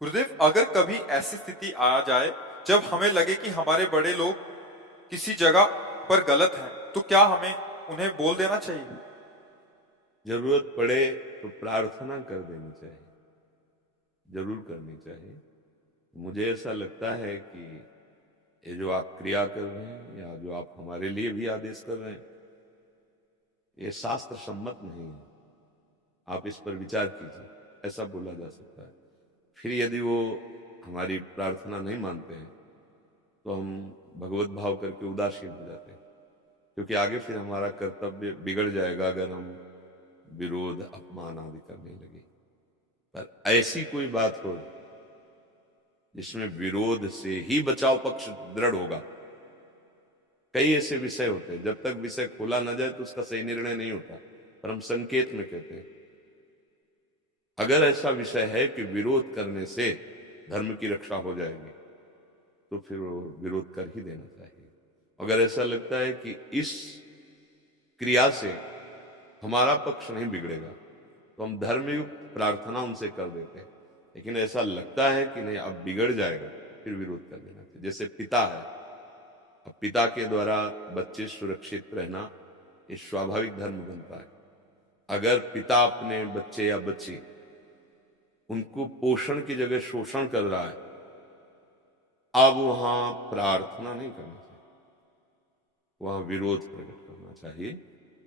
गुरुदेव, अगर कभी ऐसी स्थिति आ जाए जब हमें लगे कि हमारे बड़े लोग किसी जगह पर गलत हैं, तो क्या हमें उन्हें बोल देना चाहिए? जरूरत पड़े तो प्रार्थना कर देनी चाहिए, जरूर करनी चाहिए। मुझे ऐसा लगता है कि ये जो आप क्रिया कर रहे हैं या जो आप हमारे लिए भी आदेश कर रहे हैं, ये शास्त्र सम्मत नहीं है। आप इस पर विचार कीजिए, ऐसा बोला जा सकता है। फिर यदि वो हमारी प्रार्थना नहीं मानते हैं तो हम भगवत भाव करके उदासीन हो जाते हैं, क्योंकि आगे फिर हमारा कर्तव्य बिगड़ जाएगा अगर हम विरोध अपमान आदि करने लगे। पर ऐसी कोई बात हो जिसमें विरोध से ही बचाव पक्ष दृढ़ होगा। कई ऐसे विषय होते हैं, जब तक विषय खोला ना जाए तो उसका सही निर्णय नहीं होता, पर हम संकेत में कहते हैं। अगर ऐसा विषय है कि विरोध करने से धर्म की रक्षा हो जाएगी तो फिर वो विरोध कर ही देना चाहिए। अगर ऐसा लगता है कि इस क्रिया से हमारा पक्ष नहीं बिगड़ेगा तो हम धर्मयुक्त प्रार्थना उनसे कर देते हैं। लेकिन ऐसा लगता है कि नहीं, अब बिगड़ जाएगा, फिर विरोध कर देना चाहिए। जैसे पिता है, अब पिता के द्वारा बच्चे सुरक्षित रहना ये स्वाभाविक धर्म बनता है। अगर पिता अपने बच्चे या बच्ची उनको पोषण की जगह शोषण कर रहा है, अब वहां प्रार्थना नहीं करना चाहिए, वहां विरोध प्रकट करना चाहिए।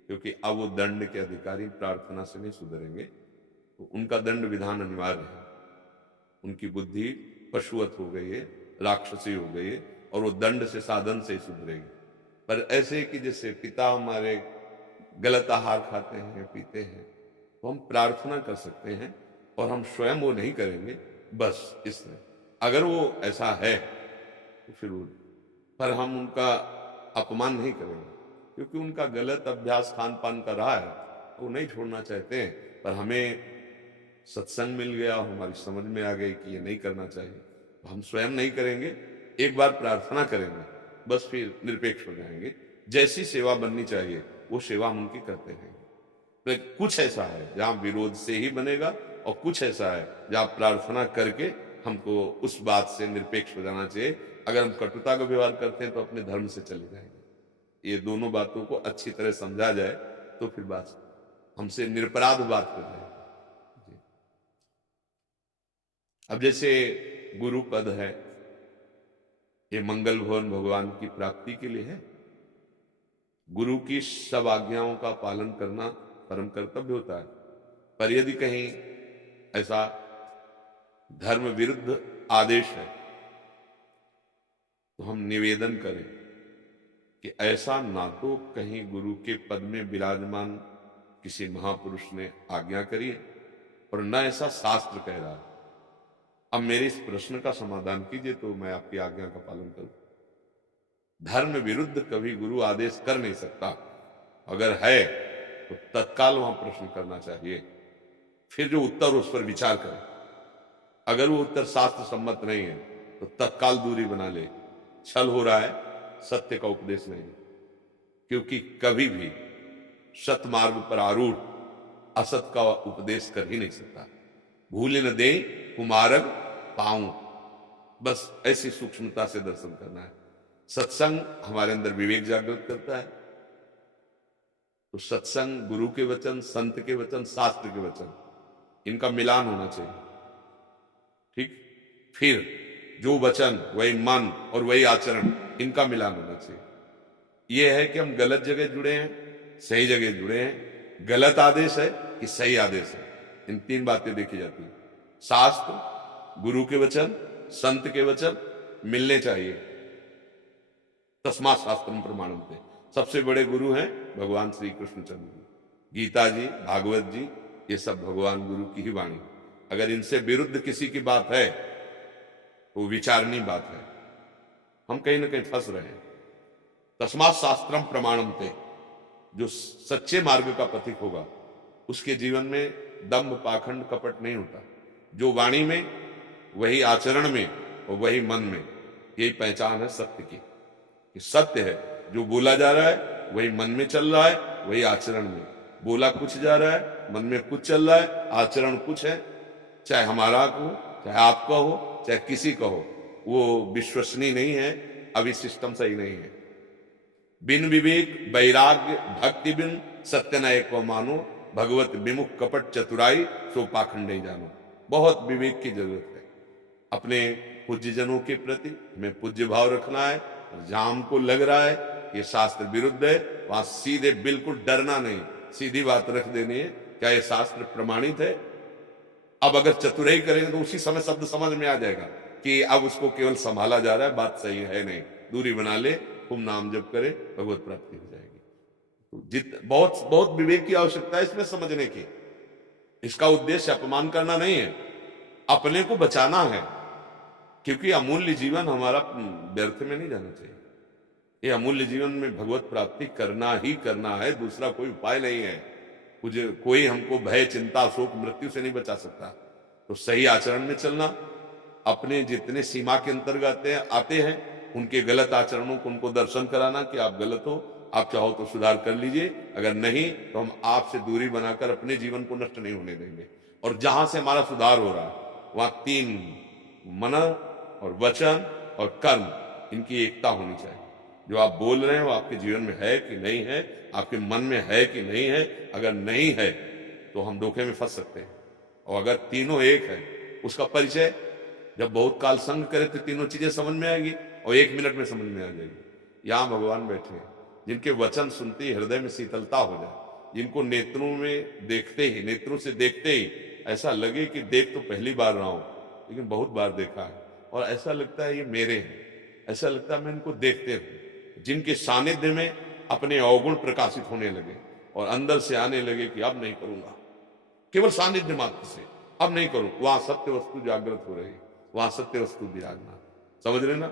क्योंकि अब वो दंड के अधिकारी प्रार्थना से नहीं सुधरेंगे, तो उनका दंड विधान अनिवार्य है। उनकी बुद्धि पशुवत हो गई है, राक्षसी हो गई है, और वो दंड से साधन से ही सुधरेगी। पर ऐसे कि जैसे पिता हमारे गलत आहार खाते हैं पीते हैं, तो हम प्रार्थना कर सकते हैं और हम स्वयं वो नहीं करेंगे, बस इसमें अगर वो ऐसा है तो फिर वो, पर हम उनका अपमान नहीं करेंगे, क्योंकि उनका गलत अभ्यास खान पान का रहा है, वो नहीं छोड़ना चाहते हैं। पर हमें सत्संग मिल गया, हमारी समझ में आ गई कि ये नहीं करना चाहिए, तो हम स्वयं नहीं करेंगे, एक बार प्रार्थना करेंगे, बस फिर निरपेक्ष हो जाएंगे। जैसी सेवा बननी चाहिए वो सेवा हम उनकी करते रहेंगे। तो कुछ ऐसा है जहां विरोध से ही बनेगा, और कुछ ऐसा है जहां प्रार्थना करके हमको उस बात से निरपेक्ष हो जाना चाहिए। अगर हम कटुता का व्यवहार करते हैं तो अपने धर्म से चले जाएंगे। ये दोनों बातों को अच्छी तरह समझा जाए तो फिर बात हमसे निरपराध बात हो जाएगी। अब जैसे गुरु पद है, ये मंगल भवन भगवान की प्राप्ति के लिए है। गुरु की सब आज्ञाओं का पालन करना परम कर्तव्य होता है। पर यदि कहीं ऐसा धर्म विरुद्ध आदेश है तो हम निवेदन करें कि ऐसा ना तो कहीं गुरु के पद में विराजमान किसी महापुरुष ने आज्ञा करी है, और न ऐसा शास्त्र कह रहा है। अब मेरे इस प्रश्न का समाधान कीजिए तो मैं आपकी आज्ञा का पालन करूं। धर्म विरुद्ध कभी गुरु आदेश कर नहीं सकता। अगर है तो तत्काल वहां प्रश्न करना चाहिए, फिर जो उत्तर उस पर विचार करें। अगर वो उत्तर शास्त्र सम्मत नहीं है तो तत्काल दूरी बना ले। छल हो रहा है, सत्य का उपदेश नहीं। क्योंकि कभी भी सत मार्ग पर आरूढ़ असत का उपदेश कर ही नहीं सकता। भूले न दे कुमारग पाऊं, बस ऐसी सूक्ष्मता से दर्शन करना है। सत्संग हमारे अंदर विवेक जागृत करता है, तो सत्संग गुरु के वचन, संत के वचन, शास्त्र के वचन, इनका मिलान होना चाहिए। ठीक, फिर जो वचन वही मन और वही आचरण, इनका मिलान होना चाहिए। यह है कि हम गलत जगह जुड़े हैं, सही जगह जुड़े हैं, गलत आदेश है कि सही आदेश है, इन तीन बातें देखी जाती है। शास्त्र, गुरु के वचन, संत के वचन मिलने चाहिए। तस्मात् शास्त्रम प्रमाणम थे। सबसे बड़े गुरु हैं भगवान श्री कृष्णचंद्र जी, गीता जी, भागवत जी, ये सब भगवान गुरु की ही वाणी। अगर इनसे विरुद्ध किसी की बात है तो विचारणीय बात है, हम कहीं ना कहीं फंस रहे हैं। तस्मात् शास्त्रम प्रमाणम थे। जो सच्चे मार्ग का पथिक होगा उसके जीवन में दंभ पाखंड कपट नहीं होता। जो वाणी में वही आचरण में और वही मन में, यही पहचान है सत्य की। कि सत्य है, जो बोला जा रहा है वही मन में चल रहा है, वही आचरण में। बोला कुछ जा रहा है, मन में कुछ चल रहा है, आचरण कुछ है, चाहे हमारा हो चाहे आपका हो चाहे किसी का हो, वो विश्वसनीय नहीं है, अभी सिस्टम सही नहीं है। बिन विवेक वैराग्य भक्ति बिन सत्य न एको मानो, भगवत विमुख कपट चतुराई सो पाखंडे जानो। बहुत विवेक की जरूरत है। अपने पूज्यजनों के प्रति हमें पूज्य भाव रखना है। जहां हमको लग रहा है ये शास्त्र विरुद्ध है, वहां सीधे बिल्कुल डरना नहीं, सीधी बात रख देनी है, क्या ये शास्त्र प्रमाणित है? अब अगर चतुराई करेंगे तो उसी समय शब्द समझ में आ जाएगा कि अब उसको केवल संभाला जा रहा है, बात सही है नहीं। दूरी बना ले, खूब नाम जप करे, भगवत प्राप्ति हो जाएगी। तो बहुत बहुत विवेक की आवश्यकता है इसमें समझने की। इसका उद्देश्य अपमान करना नहीं है, अपने को बचाना है, क्योंकि अमूल्य जीवन हमारा व्यर्थ में नहीं जाना चाहिए। ये अमूल्य जीवन में भगवत प्राप्ति करना ही करना है, दूसरा कोई उपाय नहीं है। कोई हमको भय चिंता शोक मृत्यु से नहीं बचा सकता। तो सही आचरण में चलना, अपने जितने सीमा के अंतर्गत आते हैं उनके गलत आचरणों को उनको दर्शन कराना कि आप गलत हो, आप चाहो तो सुधार कर लीजिए, अगर नहीं तो हम आपसे दूरी बनाकर अपने जीवन को नष्ट नहीं होने देंगे। और जहां से हमारा सुधार हो रहा है वहां 3 मन और वचन और कर्म, इनकी एकता होनी चाहिए। जो आप बोल रहे हैं वो आपके जीवन में है कि नहीं है, आपके मन में है कि नहीं है। अगर नहीं है तो हम धोखे में फंस सकते हैं। और अगर तीनों एक है, उसका परिचय जब बहुत काल संग करे तो तीनों चीजें समझ में आएगी और 1 मिनट में समझ में आ जाएगी। यहां भगवान बैठे हैं, जिनके वचन सुनते ही हृदय में शीतलता हो जाए, जिनको नेत्रों में देखते ही, नेत्रों से देखते ही ऐसा लगे कि देख तो पहली बार रहा हूं लेकिन बहुत बार देखा है, और ऐसा लगता है ये मेरे हैं, ऐसा लगता है मैं इनको देखते हूं। जिनके सानिध्य में अपने अवगुण प्रकाशित होने लगे और अंदर से आने लगे कि अब नहीं करूंगा, केवल सानिध्य मात्र से अब नहीं करूं, वहां सत्य वस्तु जागृत हो रही, वहां सत्य वस्तु विराजमान। समझ रहे ना?